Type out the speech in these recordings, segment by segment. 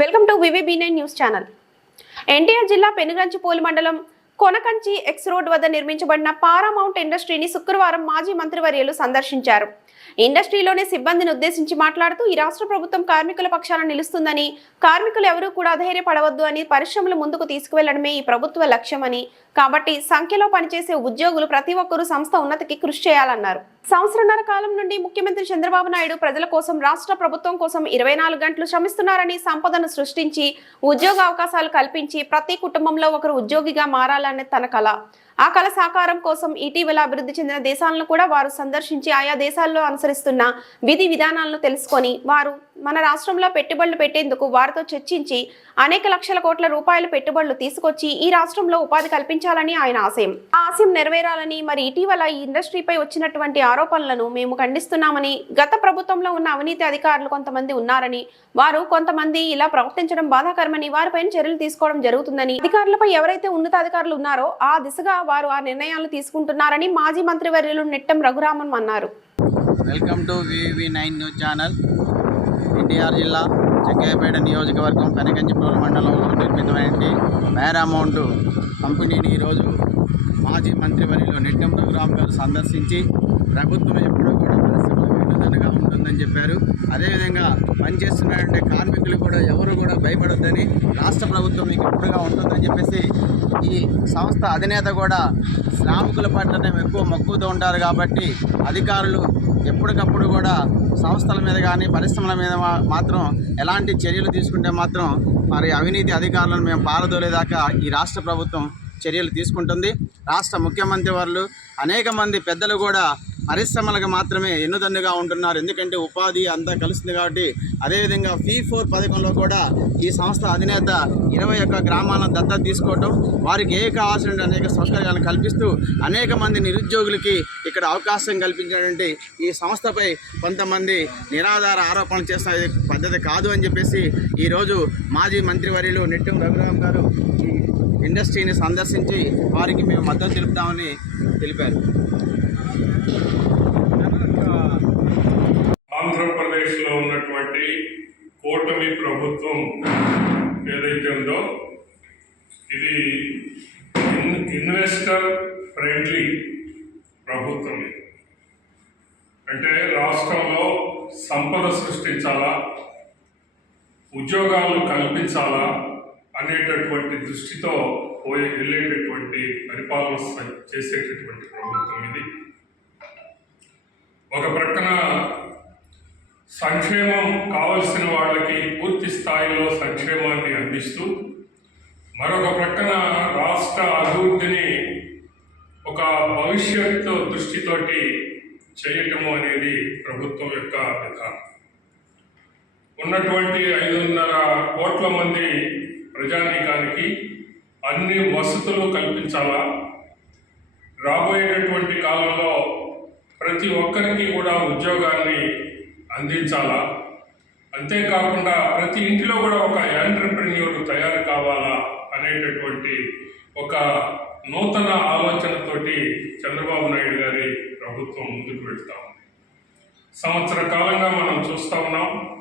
Welcome to VVB news channel. NTR జిల్లా పెనుగంచిపోలు మండలం Konakanchi X road వద్ద నిర్మించబడిన పారామౌంట్ ఇండస్ట్రీని శుక్రవారం మాజీ మంత్రివర్యులు సందర్శించారు. ఇండస్ట్రీలోనే సిబ్బందిని ఉద్దేశించి మాట్లాడుతూ ఈ రాష్ట్ర ప్రభుత్వం కార్మికుల పక్షాన నిలుస్తుందని కార్మికులు ఎవరూ కూడా అధైర్యపడవద్దు అని పరిశ్రమలు ముందుకు తీసుకువెళ్ళడమే ఈ ప్రభుత్వ లక్ష్యమని కాబట్టి సంఖ్యలో పనిచేసే ఉద్యోగులు ప్రతి ఒక్కరూ సంస్థ ఉన్నతికి కృషి చేయాలన్నారు. సంవత్సరన్నర కాలం నుండి ముఖ్యమంత్రి చంద్రబాబు నాయుడు ప్రజల కోసం రాష్ట్ర ప్రభుత్వం కోసం ఇరవై నాలుగు గంటలు శ్రమిస్తున్నారని సంపదను సృష్టించి ఉద్యోగ అవకాశాలు కల్పించి ప్రతి కుటుంబంలో ఒకరు ఉద్యోగిగా మారాలనే తన కళ ఆ కళ సాకారం కోసం ఇటీవల అభివృద్ధి చెందిన దేశాలను కూడా వారు సందర్శించి ఆయా దేశాల్లో అనుసరిస్తున్న విధి విధానాలను తెలుసుకొని వారు మన రాష్ట్రంలో పెట్టుబడులు పెట్టేందుకు వారితో చర్చించి అనేక లక్షల కోట్ల రూపాయల పెట్టుబడులు తీసుకొచ్చి ఈ రాష్ట్రంలో ఉపాధి కల్పించాలని ఆయన ఆశయం. ఆ ఆశయం నెరవేరాలని మరి ఇటీవల ఈ ఇండస్ట్రీపై వచ్చినటువంటి ఆరోపణలను మేము ఖండిస్తున్నామని గత ప్రభుత్వంలో ఉన్న అవినీతి అధికారులు కొంతమంది ఉన్నారని వారు కొంతమంది ఇలా ప్రవర్తించడం బాధాకరమని వారిపైన చర్యలు తీసుకోవడం జరుగుతుందని అధికారులపై ఎవరైతే ఉన్నతాధికారులు ఉన్నారో ఆ దిశగా వారు ఆ నిర్ణయాలు తీసుకుంటున్నారని మాజీ మంత్రివర్యులు నిట్టం రఘురామన్ అన్నారు. Welcome to VV nine news channel NTR జిల్లా చెక్కయ్యపేట నియోజకవర్గం కనకంచిప్రోలు మండలంలో నిర్మితమైన పారామౌంట్ కంపెనీని ఈరోజు మాజీ మంత్రివర్యులు నిట్టం రఘురామ్ గారు సందర్శించి ప్రభుత్వం ఎప్పుడూ కూడా పరిశ్రమలకు వెన్నుదన్నుగా ఉంటుందని చెప్పారు. అదేవిధంగా పనిచేస్తున్నటువంటి కార్మికులు కూడా ఎవరు కూడా భయపడొద్దని రాష్ట్ర ప్రభుత్వం మీకు ఎప్పుడుగా ఉంటుందని చెప్పేసి ఈ సంస్థ అధినేత కూడా శ్రామికుల పట్లనే ఎక్కువ మక్కువతో ఉంటారు కాబట్టి అధికారులు ఎప్పటికప్పుడు కూడా సంస్థల మీద కానీ పరిశ్రమల మీద మాత్రం ఎలాంటి చర్యలు తీసుకుంటే మాత్రం మరి అవినీతి అధికారులను మేము పారదోలేదాకా ఈ రాష్ట్ర ప్రభుత్వం చర్యలు తీసుకుంటుంది. రాష్ట్ర ముఖ్యమంత్రి వారు అనేక మంది పెద్దలు కూడా పరిశ్రమలకు మాత్రమే ఎన్నుదన్నుగా ఉంటున్నారు. ఎందుకంటే ఉపాధి అంతా కలుస్తుంది కాబట్టి అదేవిధంగా ఫీ ఫోర్ పథకంలో కూడా ఈ సంస్థ అధినేత ఇరవై ఒక్క గ్రామాలను దత్తత తీసుకోవటం వారికి ఏ కావాల్సిన అనేక సౌకర్యాలను కల్పిస్తూ అనేక మంది నిరుద్యోగులకి ఇక్కడ అవకాశం కల్పించినటువంటి ఈ సంస్థపై కొంతమంది నిరాధార ఆరోపణలు చేస్తున్న పద్ధతి కాదు అని చెప్పేసి ఈరోజు మాజీ మంత్రివర్యులు నిట్టం రఘురామ్ గారు ఈ ఇండస్ట్రీని సందర్శించి వారికి మేము మద్దతు తెలుపుతామని తెలిపారు. ఆంధ్రప్రదేశ్లో ఉన్నటువంటి కూటమి ప్రభుత్వం ఏదైతే ఉందో ప్రభుత్వం ఇది. అంటే రాష్ట్రంలో సంపద సృష్టించాలా? ఉద్యోగాలు కల్పించాలా? అనేటటువంటి దృష్టితో పోయి వెళ్ళేటటువంటి పరిపాలన చేసేటటువంటి ప్రభుత్వం ఇది. ఒక ప్రక్కన సంక్షేమం కావలసిన వాళ్ళకి పూర్తి స్థాయిలో సంక్షేమాన్ని అందిస్తూ మరొక ప్రక్కన రాష్ట్ర అభివృద్ధిని భవిష్యత్తు దృష్టితోటి చేయటము అనేది ప్రభుత్వం యొక్క విధానం. ఉన్నటువంటి ఐదున్నర కోట్ల మంది ప్రజానీకానికి అన్ని వసతులు కల్పించాలా? రాబోయేటటువంటి కాలంలో ప్రతి ఒక్కరికి కూడా ఉద్యోగాన్ని అందించాలా? అంతేకాకుండా ప్రతి ఇంటిలో కూడా ఒక ఎంటర్ప్రెన్యూర్ తయారు కావాలా అనేటటువంటి ఒక నూతన ఆలోచనతోటి చంద్రబాబు నాయుడు గారి ప్రభుత్వం ముందుకు వెళ్తా ఉంది. సంవత్సర కాలంగా మనం చూస్తా ఉన్నాం.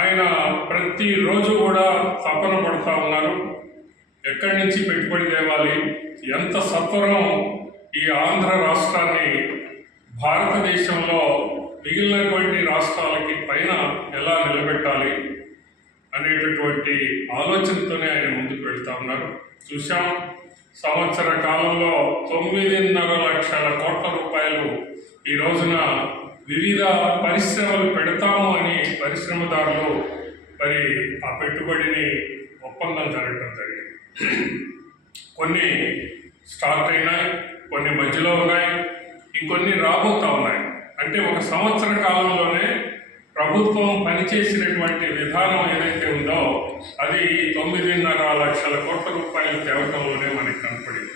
ఆయన ప్రతిరోజు కూడా తపన పడుతూ ఉన్నారు. ఎక్కడి నుంచి పెట్టుబడి తేవాలి? ఎంత సత్వరం ఈ ఆంధ్ర రాష్ట్రాన్ని భారతదేశంలో మిగిలినటువంటి రాష్ట్రాలకి పైన ఎలా నిలబెట్టాలి? అనేటటువంటి ఆలోచనతోనే ఆయన ముందుకు వెళ్తా ఉన్నారు. చూశాం సంవత్సర కాలంలో తొమ్మిదిన్నర లక్షల కోట్ల రూపాయలు ఈ రోజున వివిధ పరిశ్రమలు పెడతాము అని పరిశ్రమదారులు మరి ఆ పెట్టుబడిని ఒప్పందం జరగడం జరిగింది. కొన్ని స్టార్ట్ అయినాయి కొన్ని మధ్యలో ఉన్నాయి ఇంకొన్ని రాబోతా ఉన్నాయి. అంటే ఒక సంవత్సర కాలంలోనే ప్రభుత్వం పనిచేసినటువంటి విధానం ఏదైతే ఉందో అది తొమ్మిదిన్నర లక్షల కోట్ల రూపాయలు తేవటంలోనే మనకి కనపడింది.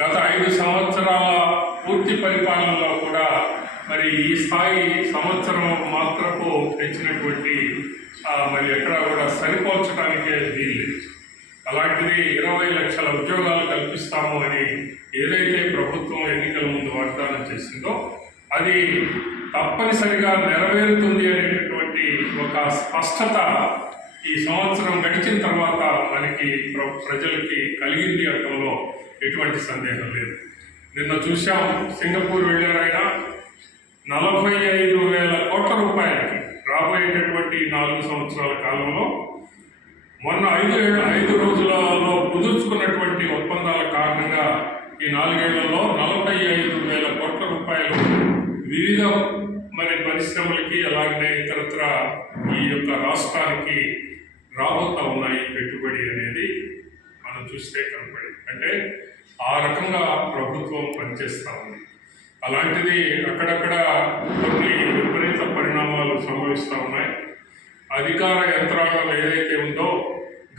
గత ఐదు సంవత్సరాల పూర్తి పరిపాలనలో కూడా మరి ఈ స్థాయి సంవత్సరం మాత్రపు పెంచినటువంటి మరి ఎక్కడ కూడా సరిపోల్చడానికే వీల్లేదు. అలాంటిది ఇరవై లక్షల ఉద్యోగాలు కల్పిస్తాము అని ఏదైతే ప్రభుత్వం ఎన్నికల ముందు వాగ్దానం చేసిందో అది తప్పనిసరిగా నెరవేరుతుంది అనేటటువంటి ఒక స్పష్టత ఈ సంవత్సరం గడిచిన తర్వాత మనకి ప్ర- ప్రజలకి కలిగింది అనడంలో ఎటువంటి సందేహం లేదు. నిన్న చూసాం సింగపూర్ వెళ్ళారైనా నలభై ఐదు వేల కోట్ల రూపాయలకి రాబోయేటటువంటి నాలుగు సంవత్సరాల కాలంలో మొన్న ఐదు ఏళ్ళ ఐదు రోజులలో కుదుర్చుకున్నటువంటి ఒప్పందాల కారణంగా ఈ నాలుగేళ్ళలో నలభై ఐదు వేల కోట్ల రూపాయలు వివిధ మరి పరిశ్రమలకి అలాగనే ఇతరత్ర ఈ యొక్క రాష్ట్రానికి రాబోతా ఉన్నాయి పెట్టుబడి అనేది మనం చూస్తే కనపడి అంటే ఆ రకంగా ప్రభుత్వం పనిచేస్తూ ఉంది. అలాంటిది అక్కడక్కడ కొన్ని విపరీత పరిణామాలు సంభవిస్తూ ఉన్నాయి. అధికార యంత్రాంగం ఏదైతే ఉందో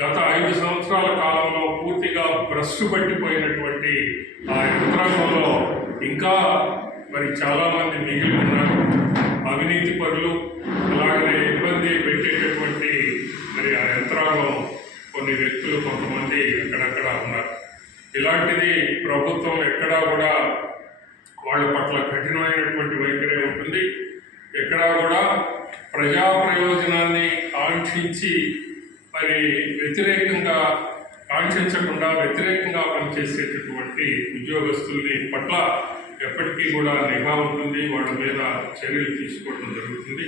గత ఐదు సంవత్సరాల కాలంలో పూర్తిగా భ్రష్టు పట్టిపోయినటువంటి ఆ యంత్రాంగంలో ఇంకా మరి చాలామంది మిగిలి ఉన్నారు. అవినీతి పరులు అలాగనే ఇబ్బంది పెట్టేటటువంటి మరి ఆ యంత్రాంగం కొన్ని వ్యక్తులు కొంతమంది అక్కడక్కడ ఉన్నారు. ఇలాంటిది ప్రభుత్వం ఎక్కడా కూడా వాళ్ళ పట్ల కఠినమైనటువంటి వైఖరి ఉంటుంది. ఎక్కడా కూడా ప్రజా ప్రయోజనాన్ని ఆంక్షించి మరి వ్యతిరేకంగా కాంక్షించకుండా వ్యతిరేకంగా పనిచేసేటటువంటి ఉద్యోగస్తుల్ని పట్ల ఎప్పటికీ కూడా నిఘా ఉంటుంది వాళ్ళ మీద చర్యలు తీసుకోవడం జరుగుతుంది.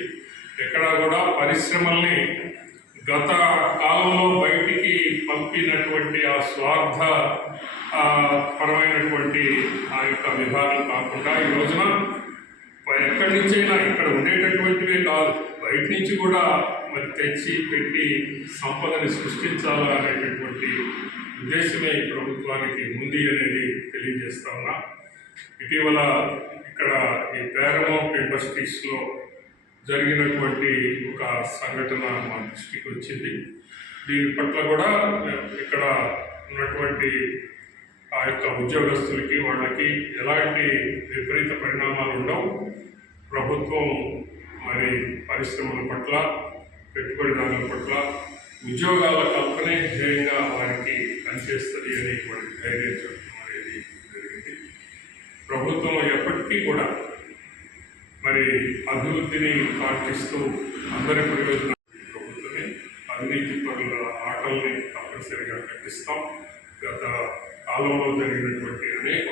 ఎక్కడా కూడా పరిశ్రమల్ని గత కాలంలో బయటికి పంపినటువంటి ఆ స్వార్థ పరమైనటువంటి ఆ యొక్క విభాగం కాకుండా ఈ రోజున ఎక్కడి నుంచైనా ఇక్కడ ఉండేటటువంటివే కాదు బయట నుంచి కూడా మరి తెచ్చి పెట్టి సంపదని సృష్టించాలా అనేటటువంటి ఉద్దేశమే ఈ ప్రభుత్వానికి ఉంది అనేది తెలియజేస్తా ఉన్నా. ఇటీవల ఇక్కడ ఈ పేరమౌంట్ ఇండస్ట్రీస్లో జరిగినటువంటి ఒక సంఘటన మా దృష్టికి వచ్చింది. దీని పట్ల కూడా ఇక్కడ ఉన్నటువంటి ఆ యొక్క ఉద్యోగస్తులకి వాళ్ళకి ఎలాంటి విపరీత పరిణామాలు ఉండవు. ప్రభుత్వం మరి పరిశ్రమల పట్ల పెట్టుబడిదారుల పట్ల ఉద్యోగాల కల్పనే ధ్యేయంగా వారికి పనిచేస్తుంది అని వారికి ధైర్యం ప్రభుత్వం ఎప్పటికీ కూడా మరి అభివృద్ధిని పాటిస్తూ అందరి ప్రయోజనం ప్రభుత్వమే అవినీతి పనుల ఆటల్ని తప్పనిసరిగా కట్టిస్తాం గత కాలంలో జరిగినటువంటి అనేక